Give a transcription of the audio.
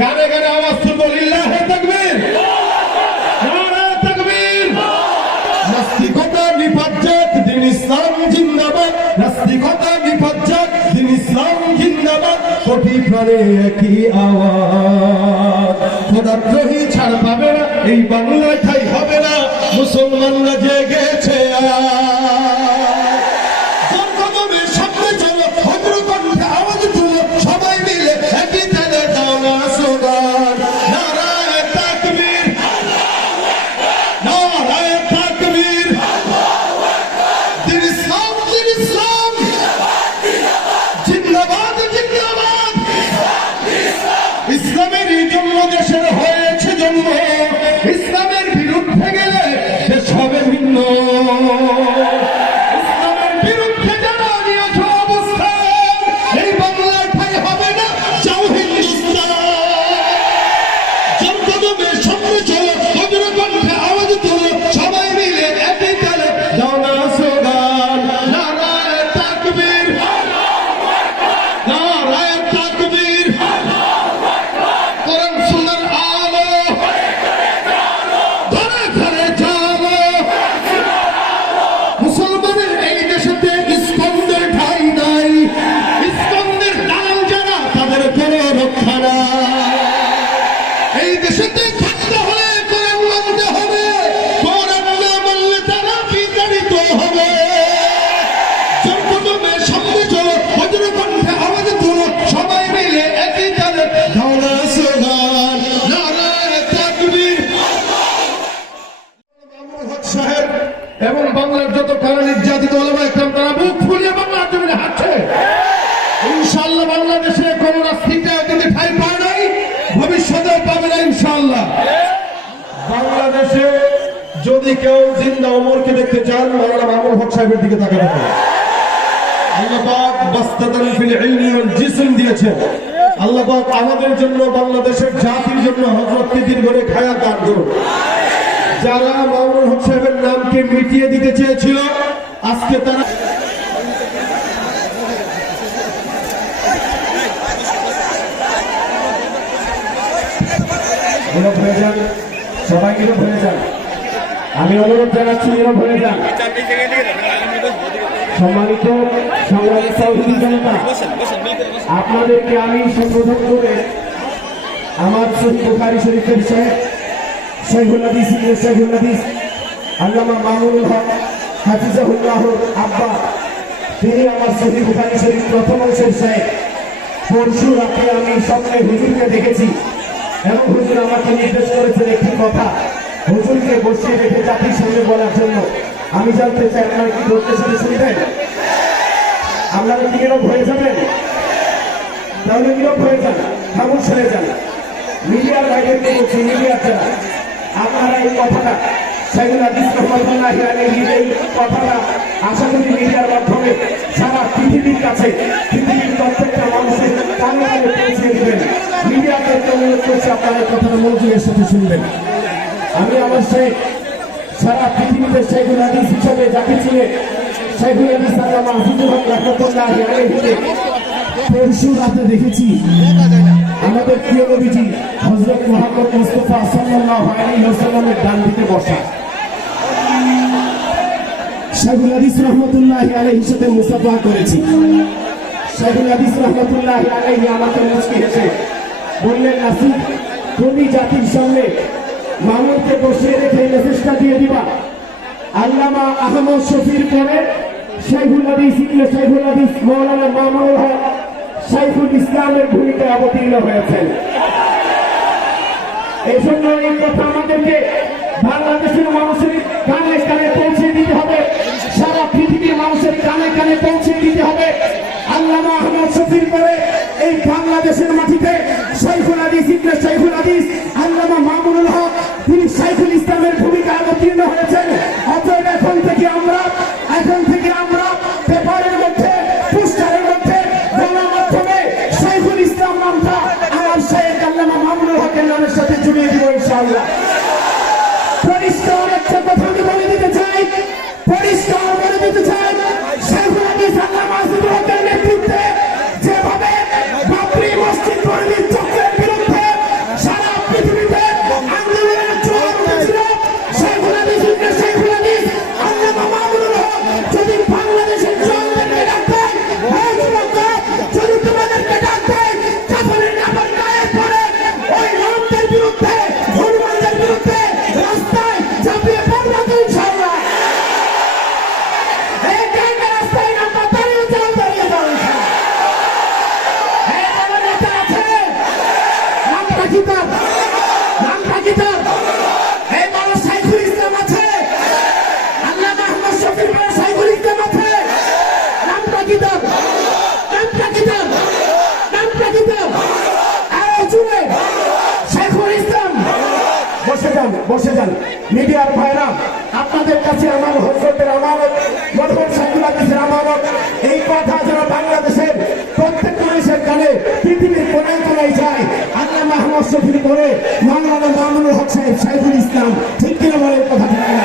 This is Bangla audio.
গানে গানে আওয়াজ তুলবো লিল্লাহে তাকবীর তাকবীর নাস্তিকতা দিন ইসলাম জিন্দাবাদ। নাস্তিকতা দিন ইসলাম জিন্দাবাদ। কোটি প্রাণে একই আওয়াজ। খোদাদ্রোহী ছাড় পাবে না, এই বাংলায় ঠাই হবে না। মুসলমানরা জেগেছে আজ। এবং বাংলার যত কারা নির্যাতিত ওলামা একরাম তারা বুক যদি কেউ জিন্দা ওমরকে দেখতে চান, মাওলানা মামুনুল হক সাহেবের দিকে তাকাতে হবে আল্লাহ পাক বাস্তাতান ফিল ইলমি ওয়াল জিসম দিয়েছেন। আল্লাহ পাক আমাদের জন্য, বাংলাদেশের জাতির জন্য হযরতকে দীর্ঘ খায়া দান করুন। যারা মামুনুল হক সাহেবের নামকে মিটিয়ে দিতে চেয়েছিল, আজকে তারা নীরব যান সবাই নীরব হয়ে যান। আমি অনুরোধ জানাচ্ছি হয়ে যান। সম্মানিত সংগ্রামী চৌধুরী জনতা, আপনাদেরকে আমি সম্বোধন করে আমার বুখারি শরীফের শেখ শেখুল হাদিস শেখুল হাদিস, আল্লামা মামুনুল হক হাফিজাহুল্লাহ আব্বা, তিনি আমার শহীদ বুখারি শরীফ প্রথম অংশের শেখ। পরশু রাতে আমি স্বপ্নে হুজুরকে দেখেছি এবং হুজুর আমাকে নির্দেশ করেছেন একটি কথা। হুজুরকে বসিয়ে রেখে জাতির সামনে বলার জন্য আমি জানতে চাই, আপনারা কি ধরতে সাথে শুনবেন আপনারা কি নীরব হয়ে যাবেন? তাহলে নীরব হয়ে যান? খামোশ হয়ে যান। মিডিয়ার বাইরে বলছি, মিডিয়ার যারা, আপনারা এই কথাটা এই কথাটা আশা করি মিডিয়ার মাধ্যমে সারা পৃথিবীর কাছে, পৃথিবীর প্রত্যেকটা মানুষের কানে পৌঁছে দিবেন। মিডিয়াকে অনুরোধ আপনারা কথাটা মনোযোগের সাথে শুনবেন। আমি আমার সেই সারা পৃথিবীতে শেখুল হাদিস হিসাবে যাকে ছিলেন শেখুল হাদিস আল্লামা হাফিজুল হক রহমতুল্লাহ পরশু রাতে দেখেছি। আমাদের প্রিয় নবীজি হযরত মুহাম্মদ মুস্তাফা সাল্লাল্লাহু আলাইহি ওয়াসাল্লামের ডান দিকে বসা। শাহুল হাদিস রহমতুল্লাহ আলাইহির সাথে মুসাফা করেছি। শাহুল হাদিস রহমতুল্লাহ আলাইহি আমাকে মুচকি হেসে বললেন, নাসির, তুমি জাতির সামনে মামুনকে বসিয়ে রেখে মেসেজটা দিয়ে দিবা। আল্লামা আহমদ শফির পরে শাইখুল হাদিস, ইবনে শাইখুল হাদিস, মৌলানা মামুনুল হক শাইখুল ইসলামের ভূমিকায় অবতীর্ণ হয়েছেন। এই জন্য এই কথা আমাদেরকে বাংলাদেশের মানুষের কানে কানে পৌঁছে দিতে হবে। সারা পৃথিবীর মানুষের কানে কানে পৌঁছে দিতে হবে। আল্লামা আহমদ শফির পরে এই বাংলাদেশের মাটিতে সাইফুল হাদিস, ইবনে সাইফুল হাদিস, আল্লামা মামুনুল হক, তিনি সাইফুল ইসলামের ভূমিকা অবতীর্ণ হয়েছেন। অতএব এখন থেকে আমরা, এখন থেকে আমরা পেপারের মধ্যে, পোস্টারের মধ্যে, গণমাধ্যমে সাইফুল ইসলাম নামটা আমার সাহেব আল্লামা মামুনুল হকের নামের সাথে জুড়িয়ে দিব ইনশাআল্লাহ। পরিষ্কার একটা কথা আমি বলে দিতে চাই, পরিষ্কার বলে দিতে চাই। বসে যান বসে যান। মিডিয়ার ভাইরা, আপনাদের কাছে আমার হজরতের আমানত মধুর সাইকুলাদেশের আমানত। এই কথা যেন বাংলাদেশের প্রত্যেক মানুষের কানে, পৃথিবীর কোনায় কোনায় যায়। রাষ্ট্রপতি ফিরে পরে মামুনুল মামলা হচ্ছে সাইফুল ইসলাম। ঠিক কিনা বলে কথা ঠিক না।